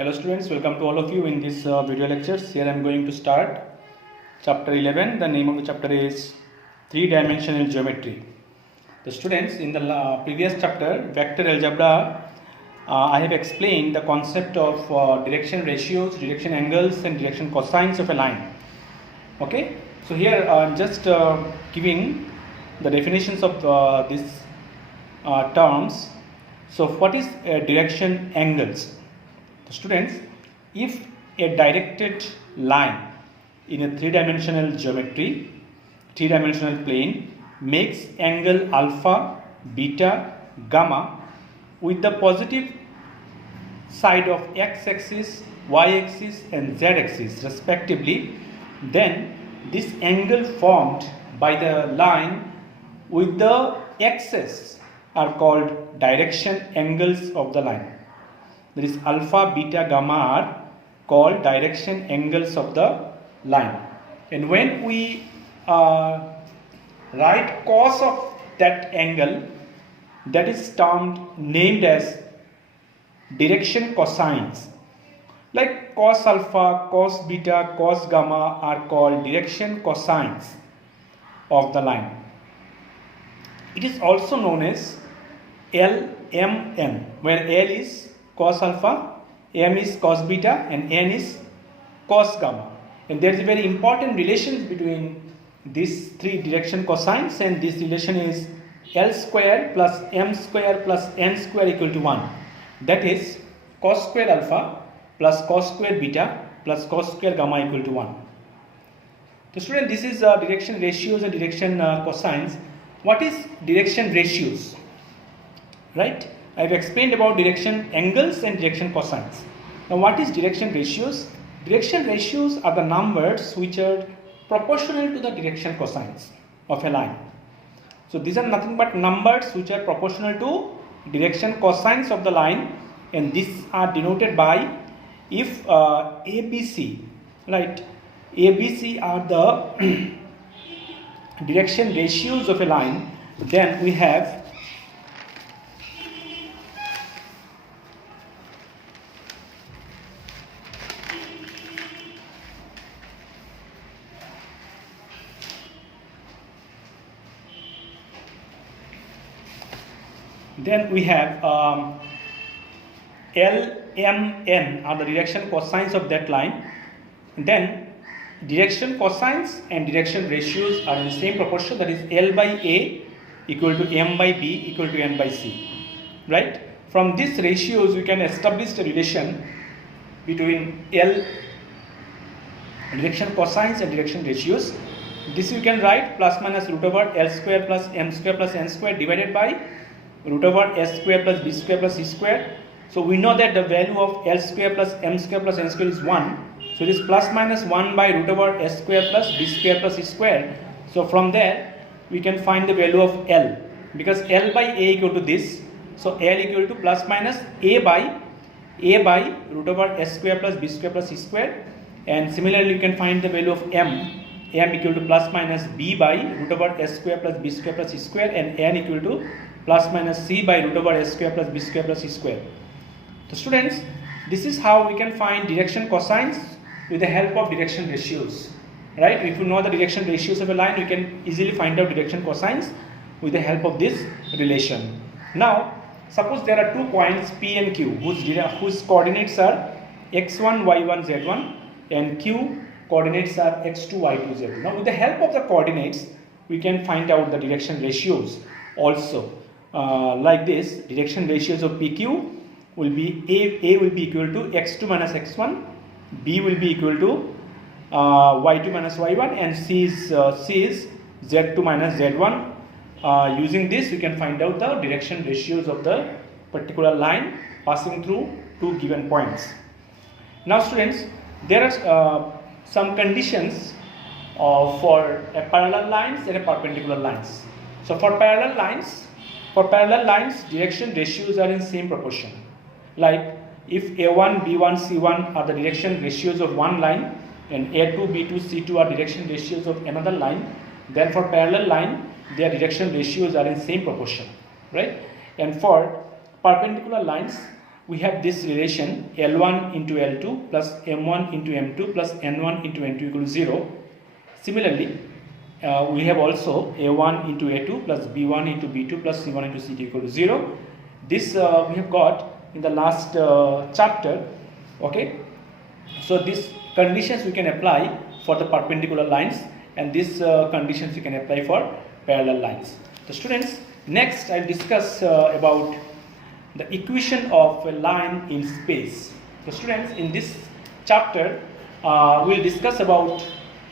Hello students, welcome to all of you in this video lectures. Here I am going to start chapter 11. The name of the chapter is three-dimensional geometry. The students, in the previous chapter, vector algebra, I have explained the concept of direction ratios, direction angles and direction cosines of a line. Okay, so here I am just giving the definitions of these terms. So what is direction angles? Students, if a directed line in a three-dimensional geometry, three-dimensional plane makes angle alpha, beta, gamma with the positive side of x-axis, y-axis and z-axis respectively, then this angle formed by the line with the axis are called direction angles of the line. That is, alpha, beta, gamma are called direction angles of the line. And when we write cos of that angle, that is named as direction cosines. Like cos alpha, cos beta, cos gamma are called direction cosines of the line. It is also known as LMN, where L is cos alpha, M is cos beta and N is cos gamma. And there is a very important relation between these three direction cosines, and this relation is L square plus M square plus N square equal to 1. That is cos square alpha plus cos square beta plus cos square gamma equal to 1. So student, this is direction ratios and direction cosines. What is direction ratios? Right? I have explained about direction angles and direction cosines. Now what is direction ratios? Direction ratios are the numbers which are proportional to the direction cosines of a line. So these are nothing but numbers which are proportional to direction cosines of the line, and these are denoted by if ABC, right? ABC are the direction ratios of a line, then we have LMN are the direction cosines of that line. Then direction cosines and direction ratios are in the same proportion, that is L by A equal to M by B equal to N by C. Right? From these ratios we can establish the relation between L direction cosines and direction ratios. This you can write plus minus root over L square plus M square plus N square divided by root over S square plus B square plus C square. So we know that the value of L square plus M square plus N square is 1. So it is plus minus 1 by root over S square plus B square plus C square. So from there we can find the value of L, because L by A equal to this. So L equal to plus minus A by root over S square plus B square plus C square. And similarly you can find the value of M equal to plus minus B by root over S square plus B square plus C square, and N equal to plus minus C by root over S square plus B square plus C square. So students, this is how we can find direction cosines with the help of direction ratios. Right? If you know the direction ratios of a line, you can easily find out direction cosines with the help of this relation. Now, suppose there are 2 points P and Q whose coordinates are x1, y1, z1, and Q coordinates are x2, y2, z2. Now, with the help of the coordinates, we can find out the direction ratios also. Like this, direction ratios of PQ will be A will be equal to x2 minus x1, B will be equal to y2 minus y1, and C is z2 minus z1. Using this we can find out the direction ratios of the particular line passing through 2 given points. Now students, there are some conditions for a parallel lines and a perpendicular lines. So for parallel lines, direction ratios are in same proportion. Like if A1, B1, C1 are the direction ratios of one line, and A2, B2, C2 are direction ratios of another line, then for parallel line their direction ratios are in same proportion, right? And for perpendicular lines, we have this relation L1 into L2 plus M1 into M2 plus N1 into N2 equal to 0. Similarly, we have also A1 into A2 plus B1 into B2 plus C1 into C2 equal to 0. This we have got in the last chapter. Okay, so these conditions we can apply for the perpendicular lines, and these conditions we can apply for parallel lines. So students, next I'll discuss about the equation of a line in space. So students, in this chapter we'll discuss about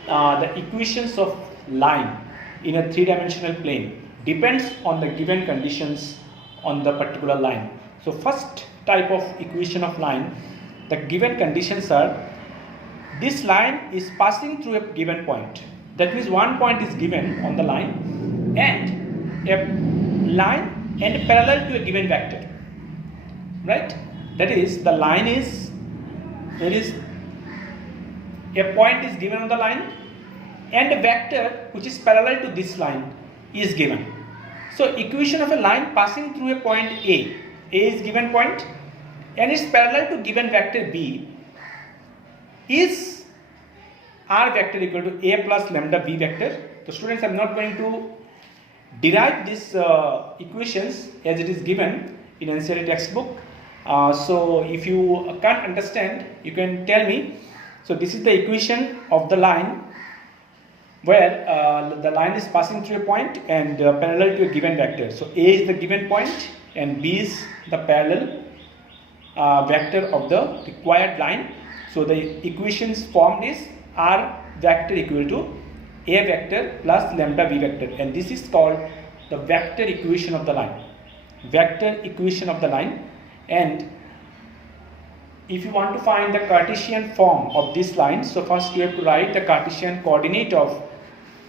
the equations of line in a three-dimensional plane depends on the given conditions on the particular line. So first type of equation of line, the given conditions are this line is passing through a given point. That means one point is given on the line and a line and parallel to a given vector, right? That is, the line is, there is a point is given on the line and a vector which is parallel to this line is given. So equation of a line passing through a point A is given point and is parallel to given vector B is R vector equal to A plus lambda B vector. So students, I am not going to derive these equations as it is given in NCERT textbook. So if you can't understand, you can tell me. So this is the equation of the line where the line is passing through a point and parallel to a given vector. So A is the given point and B is the parallel vector of the required line. So the equations formed is R vector equal to A vector plus lambda B vector, and this is called the vector equation of the line. Vector equation of the line. And if you want to find the Cartesian form of this line, so first you have to write the Cartesian coordinate of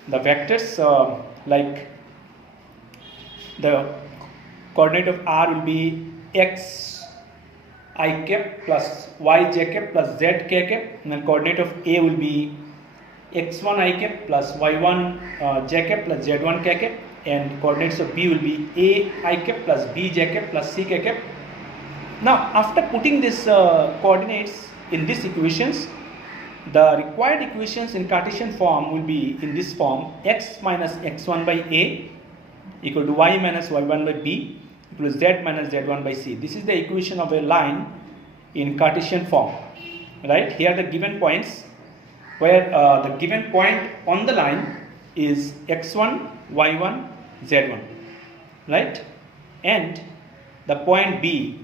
the vectors, like the coordinate of R will be x I cap plus y j cap plus z k cap, and the coordinate of A will be x1 I cap plus y1 j cap plus z1 k cap, and coordinates of B will be A I cap plus B j cap plus C k cap. Now after putting these coordinates in these equations, the required equations in Cartesian form will be in this form: x minus x1 by A equal to y minus y1 by B equal to z minus z1 by C. This is the equation of a line in Cartesian form, right? Here the given points, where the given point on the line is x1, y1, z1, right? And the point B,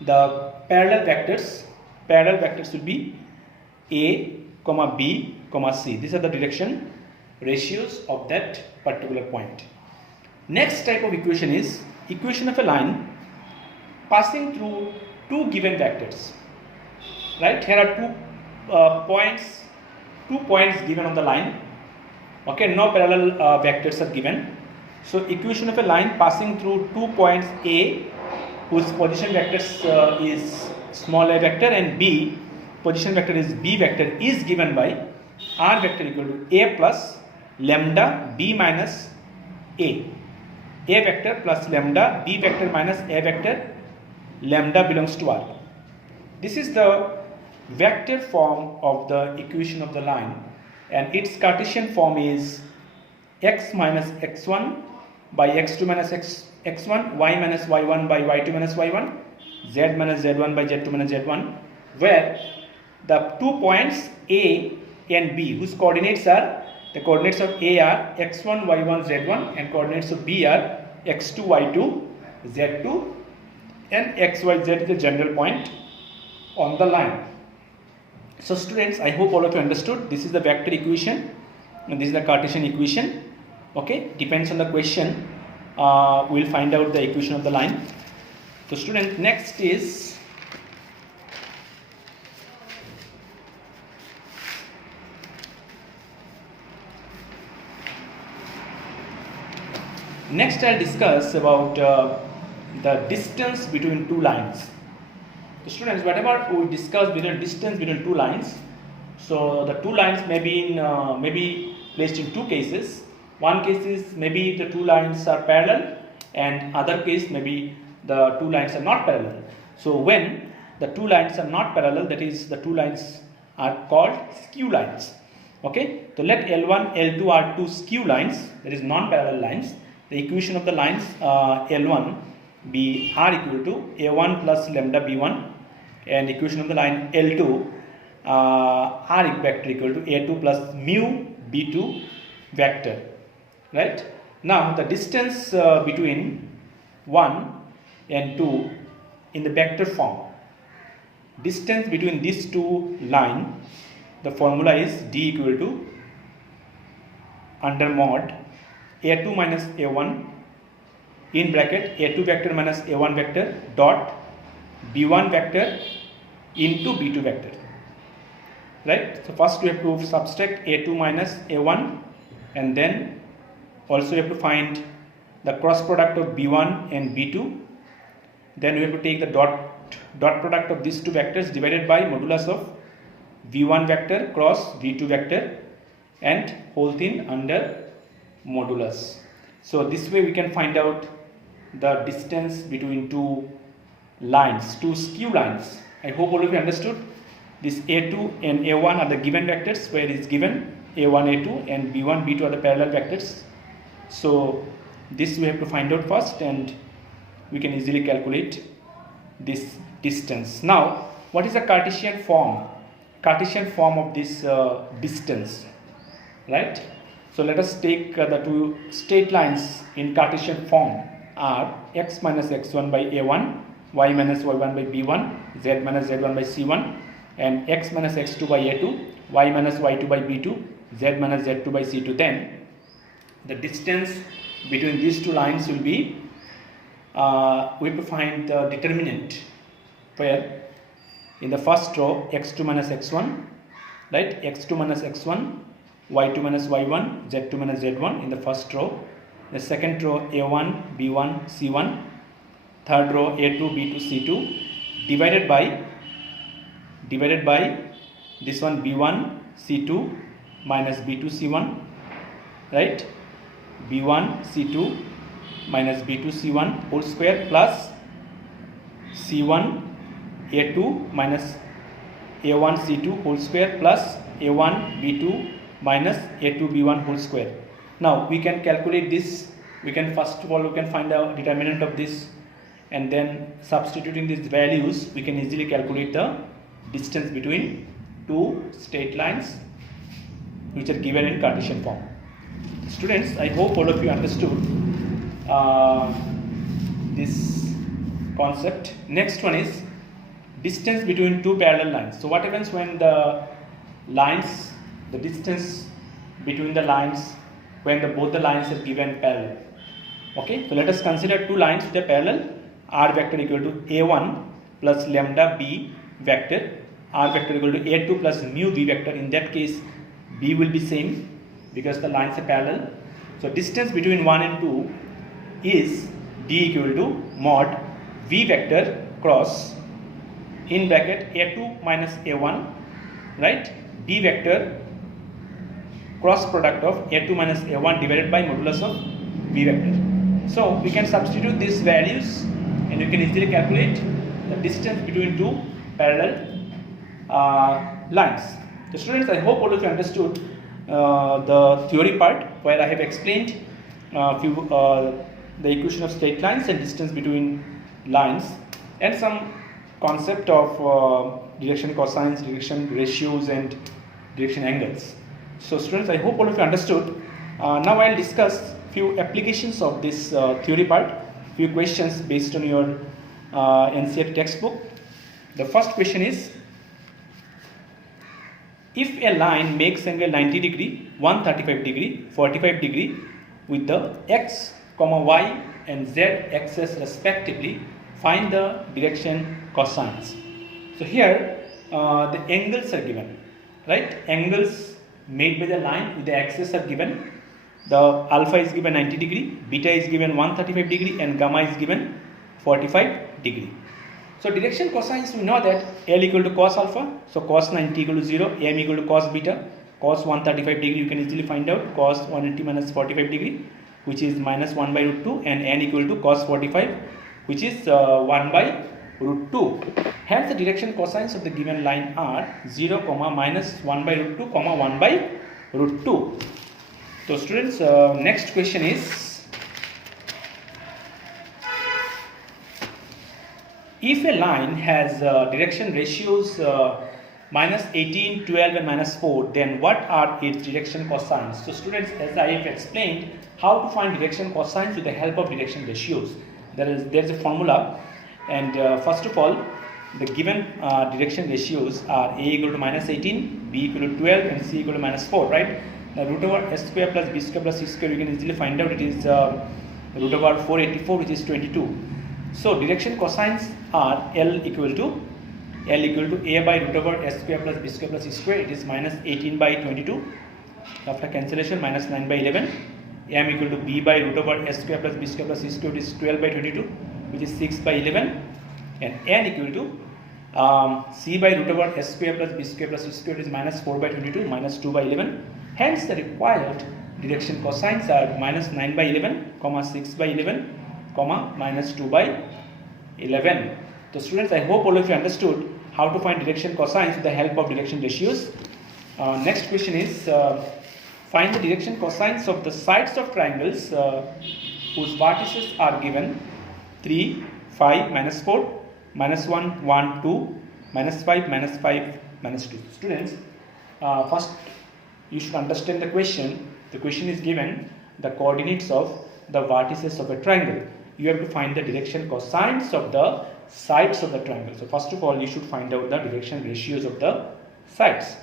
the parallel vectors will be A, comma B, comma C. These are the direction ratios of that particular point. Next type of equation is equation of a line passing through two given vectors, right? Here are two points given on the line. Okay, no parallel vectors are given. So equation of a line passing through 2 points A, whose position vectors is small a vector, and B, position vector is B vector, is given by R vector equal to A plus lambda B minus A. A vector plus lambda B vector minus A vector, lambda belongs to R. This is the vector form of the equation of the line, and its Cartesian form is x minus x1 by x2 minus x1, y minus y1 by y2 minus y1, z minus z1 by z2 minus z1, where the 2 points A and B, whose coordinates are, the coordinates of A are x1, y1, z1, and coordinates of B are x2, y2, z2, and xyz is the general point on the line. So students, I hope all of you understood. This is the vector equation and this is the Cartesian equation. Okay, depends on the question, we will find out the equation of the line. So student, next is next I'll discuss about the distance between two lines. So students, whatever we discuss between distance between two lines, so the two lines may be placed in two cases. One case is maybe the two lines are parallel, and other case maybe the two lines are not parallel. So when the two lines are not parallel, that is the two lines are called skew lines. Okay, so let L1, L2 are two skew lines, that is non-parallel lines. The equation of the lines L1 be R equal to A1 plus lambda B1, and equation of the line L2 R vector equal to A2 plus mu B2 vector. Right? Now the distance between 1 and 2 in the vector form. Distance between these two lines, the formula is D equal to under mod A2 minus A1 in bracket A2 vector minus A1 vector dot B1 vector into B2 vector. Right? So first we have to subtract A2 minus A1, and then also we have to find the cross product of B1 and B2. Then we have to take the dot product of these two vectors divided by modulus of V1 vector cross V2 vector and whole thing under modulus. So this way we can find out the distance between two lines, two skew lines. I hope all of you understood. This A2 and A1 are the given vectors, where it is given A1, A2 and B1, B2 are the parallel vectors. So this we have to find out first, and we can easily calculate this distance. Now, what is the Cartesian form? Cartesian form of this distance, right? So let us take the two straight lines in Cartesian form are x minus x1 by a1, y minus y1 by b1, z minus z1 by c1, and x minus x2 by a2, y minus y2 by b2, z minus z2 by c2. Then the distance between these two lines will be, we have to find the determinant, where in the first row x2 minus x1, right, x2 minus x1, y2 minus y1, z2 minus z1 in the first row. The second row a1, b1, c1, third row a2, b2, c2, divided by this one b1, c2 minus b2, c1, right, b1, c2 minus b2, c1 whole square plus c1, a2 minus a1, c2 whole square plus a1, b2 minus a2, b1 whole square. Now we can calculate this. We can first of all find the determinant of this, and then substituting these values we can easily calculate the distance between two straight lines which are given in Cartesian form. Students, I hope all of you understood this concept. Next one is distance between two parallel lines. So what happens when the distance between the lines, when both the lines are given parallel? Okay, so let us consider two lines which are parallel. R vector equal to a1 plus lambda b vector, R vector equal to a2 plus mu b vector. In that case, b will be same because the lines are parallel. So distance between 1 and 2 is d equal to mod v vector cross in bracket a2 minus a1, right, b vector cross product of a2 minus a1 divided by modulus of v vector. So we can substitute these values and you can easily calculate the distance between two parallel lines. So students, I hope all of you understood the theory part, where I have explained the equation of straight lines and distance between lines, and some concept of direction cosines, direction ratios and direction angles. So students, I hope all of you understood. Now I will discuss few applications of this theory part, few questions based on your NCERT textbook. The first question is, if a line makes angle 90 degree, 135 degree, 45 degree with the x, y and z axis respectively, find the direction cosines. So here the angles are given, right? Angles made by the line with the axis are given. The alpha is given 90 degree, beta is given 135 degree and gamma is given 45 degree. So direction cosines, we know that L equal to cos alpha, so cos 90 equal to 0, M equal to cos beta, cos 135 degree you can easily find out, cos 180 minus 45 degree which is minus 1 by root 2, and N equal to cos 45 which is 1 by root 2. Hence the direction cosines of the given line are 0, minus 1 by root 2, 1 by root 2. So students, next question is, if a line has direction ratios minus 18, 12 and minus 4, then what are its direction cosines? So students, as I have explained how to find direction cosines with the help of direction ratios, there is a formula, and first of all, the given direction ratios are a equal to minus 18, b equal to 12 and c equal to minus 4, right? Now root over s square plus b square plus c square, you can easily find out it is root over 484, which is 22. So direction cosines are L equal to a by root over s square plus b square plus c square, it is minus 18 by 22. After cancellation, minus 9 by 11. M equal to b by root over s square plus b square plus c square, it is 12 by 22, which is 6 by 11. And n equal to c by root over s square plus b square plus c square, is minus 4 by 22, minus 2 by 11. Hence the required direction cosines are minus 9 by 11, 6 by 11, minus 2 by 11. So students, I hope all of you understood how to find direction cosines with the help of direction ratios. Next question is, find the direction cosines of the sides of triangles whose vertices are given 3, 5, minus 4, minus 1, 1, 2, minus 5, minus 5, minus 2. Students, first you should understand the question. The question is given the coordinates of the vertices of a triangle. You have to find the direction cosines of the sides of the triangle. So first of all, you should find out the direction ratios of the sides.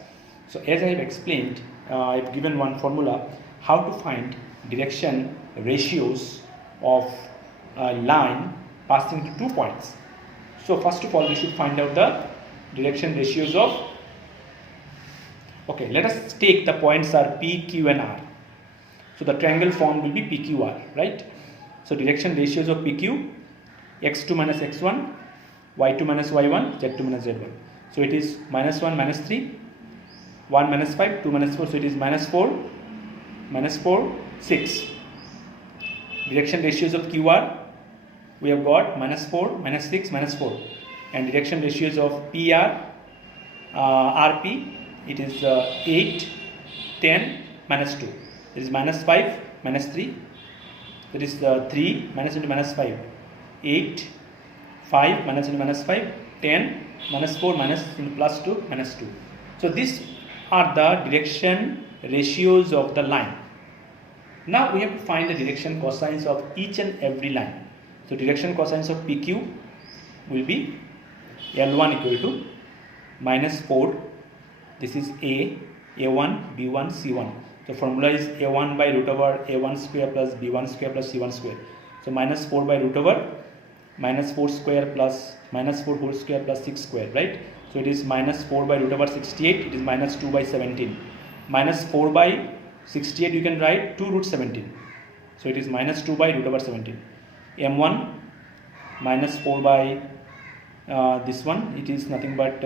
So as I have explained, I have given one formula how to find direction ratios of a line passing to 2 points. So first of all, we should find out the direction ratios of, okay, let us take the points are P, Q and R. So the triangle formed will be PQR, right? So direction ratios of PQ, x2 minus x1, y2 minus y1, z2 minus z1. So it is minus 1, minus 3, 1 minus 5, 2 minus 4, so it is minus 4, 6. Direction ratios of QR, we have got minus 4, minus 6, minus 4. And direction ratios of PR, RP, it is 8, 10, minus 2. It is minus 5, minus 3. That is 3, minus into minus 5. 8, 5, minus into minus 5. 10, minus 4, minus into plus 2, minus 2. So these are the direction ratios of the line. Now we have to find the direction cosines of each and every line. So direction cosines of PQ will be L1 equal to minus 4. This is A, A1, B1, C1. The formula is A1 by root over A1 square plus B1 square plus C1 square. So minus 4 by root over minus 4 square plus minus 4 whole square plus 6 square, right? So it is minus 4 by root over 68. It is minus 2 by 17. Minus 4 by 68 you can write 2 root 17. So it is minus 2 by root over 17. M1 minus 4 by this one, it is nothing but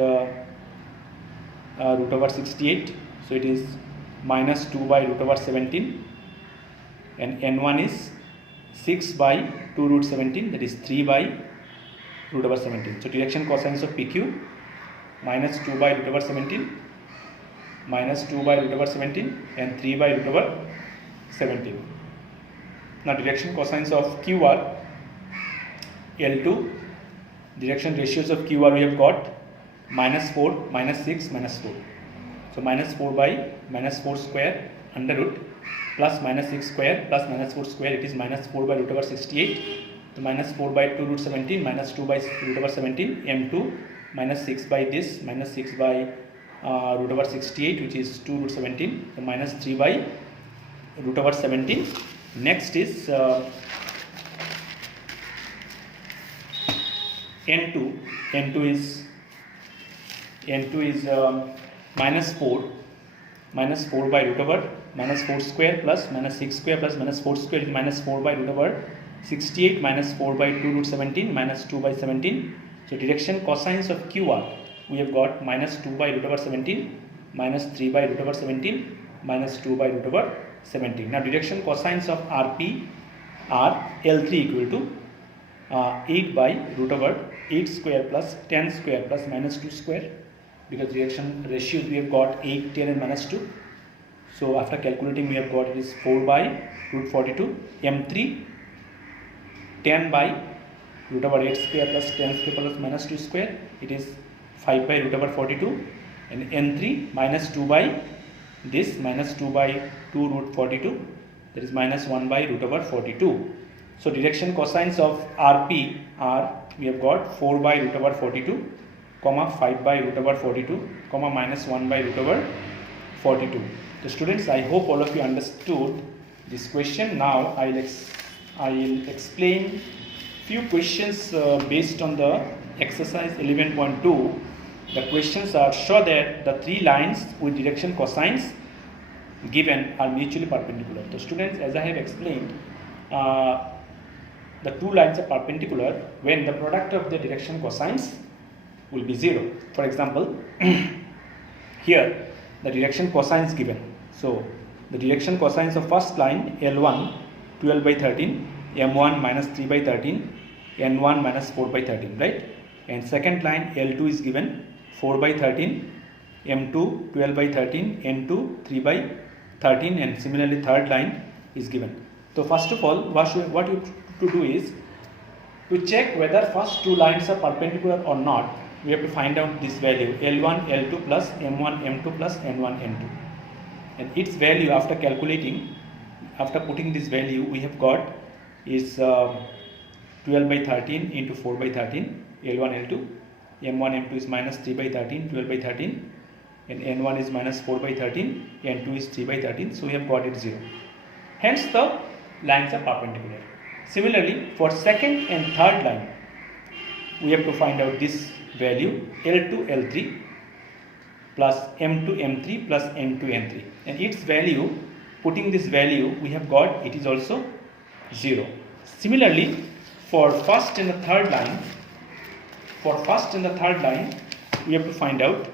root over 68. So it is minus 2 by root over 17. And N1 is 6 by 2 root 17, that is 3 by root over 17. So direction cosines of PQ, minus 2 by root over 17, minus 2 by root over 17 and 3 by root over 17. Now direction cosines of QR, L2, direction ratios of QR we have got minus 4, minus 6, minus 4. So minus 4 by minus 4 square under root plus minus 6 square plus minus 4 square, it is minus 4 by root over 68. So minus 4 by 2 root 17 minus 2 by root over 17. M2 minus 6 by this minus 6 by root over 68, which is 2 root 17. So minus 3 by root over 17. Next is N2. N2 is minus 4 by root over minus 4 square plus minus 6 square plus minus 4 square is minus 4 by root over 68 minus 4 by 2 root 17 minus 2 by 17. So direction cosines of QR we have got minus 2 by root over 17, minus 3 by root over 17, minus 2 by root over 17. Now direction cosines of RP are L3 equal to 8 by root over 8 square plus 10 square plus minus 2 square, because direction ratios we have got 8, 10 and minus 2. So after calculating we have got it is 4 by root 42, m3 10 by root over 8 square plus 10 square plus minus 2 square, it is 5 by root over 42, and n3 minus 2 by this minus 2 by 2 root 42, that is minus 1 by root over 42. So direction cosines of RP are, we have got 4 by root over 42, comma 5 by root over 42, comma minus 1 by root over 42. So students, I hope all of you understood this question. Now I will explain few questions based on the exercise 11.2. The questions are: show that the three lines with direction cosines given are mutually perpendicular. So students, as I have explained, the two lines are perpendicular when the product of the direction cosines will be 0. For example, here the direction cosines given. So the direction cosines of first line L1 12 by 13, M1 minus 3 by 13, N1 minus 4 by 13, right? And second line L2 is given 4 by 13, M2 12 by 13, N2 3 by 13, and similarly third line is given. So first of all, what you have to do is to check whether first two lines are perpendicular or not. We have to find out this value L1 L2 plus M1 M2 plus N1 N2, and its value after calculating, after putting this value, we have got is 12 by 13 into 4 by 13, L1 L2, M1 M2 is minus 3 by 13, 12 by 13, and N1 is minus 4 by 13, N2 is 3 by 13, so we have got it 0. Hence the lines are perpendicular. Similarly, for second and third line, we have to find out this value L2 L3 plus M2 M3 plus N2 N3, and its value, putting this value, we have got it is also 0. Similarly, for first and the third line, we have to find out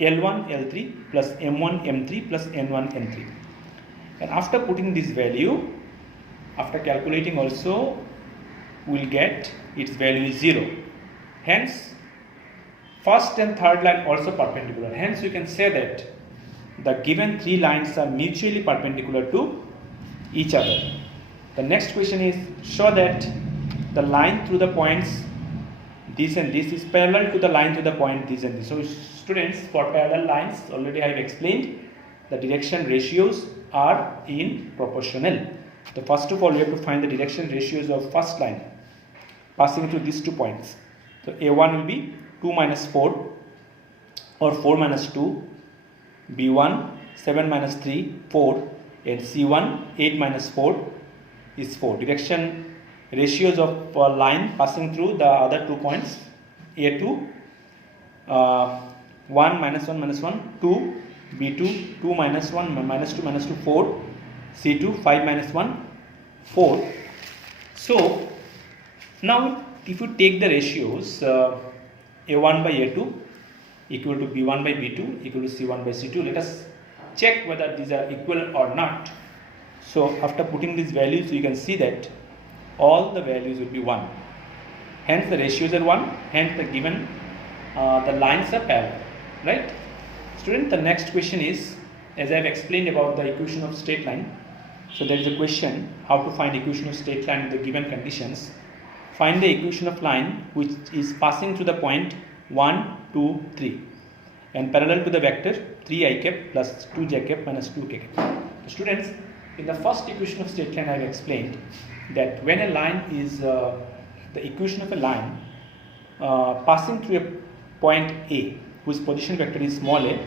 L1 L3 plus M1 M3 plus N1 N3, and after putting this value, after calculating also, we will get its value is 0. Hence first and third line also perpendicular. Hence you can say that the given three lines are mutually perpendicular to each other. The next question is: show that the line through the points this and this is parallel to the line through the point this and this. So students, for parallel lines, already I have explained, the direction ratios are in proportional. So first of all, we have to find the direction ratios of first line passing through these 2 points. So A1 will be 2 minus 4 or 4 minus 2, B1 7 minus 3 4, and C1 8 minus 4 is 4. Direction ratios of line passing through the other 2 points: A2 1 minus 1 minus 1 2, B2 2 minus 1 minus 2 minus 2 4, C2 5 minus 1 4. So now if you take the ratios A1 by A2 equal to B1 by B2 equal to C1 by C2, let us check whether these are equal or not. So after putting these values, you can see that all the values will be 1. Hence the ratios are 1. Hence the given the lines are parallel, right? Student, the next question is, as I have explained about the equation of straight line. So there is a question how to find equation of straight line with the given conditions. Find the equation of line which is passing through the point 1, 2, 3 and parallel to the vector 3 I cap plus 2 j cap minus 2 k cap. Students, in the first equation of straight line I have explained that when a line is the equation of a line passing through a point A whose position vector is small a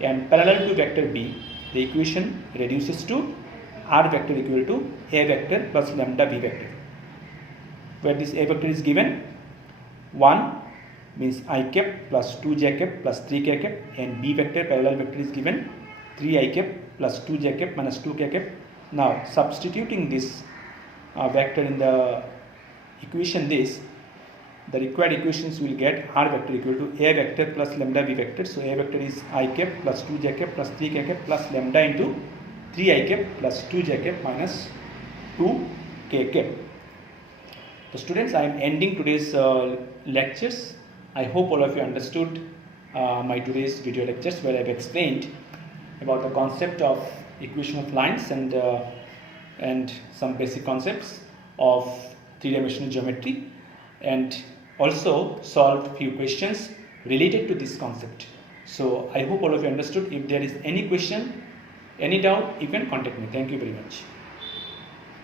and parallel to vector B, the equation reduces to r vector equal to a vector plus lambda b vector, where this a vector is given 1 means I cap plus 2 j cap plus 3 k cap, and b vector parallel vector is given 3 I cap plus 2 j cap minus 2 k cap. Now substituting this vector in the equation the required equations will get r vector equal to a vector plus lambda b vector. So a vector is I cap plus 2 j cap plus 3 k cap plus lambda into 3 I cap plus 2 j cap minus 2 k cap. So students, I am ending today's lectures. I hope all of you understood my today's video lectures, where I have explained about the concept of equation of lines and some basic concepts of three-dimensional geometry, and also solved few questions related to this concept. So I hope all of you understood. If there is any question, any doubt, you can contact me. Thank you very much.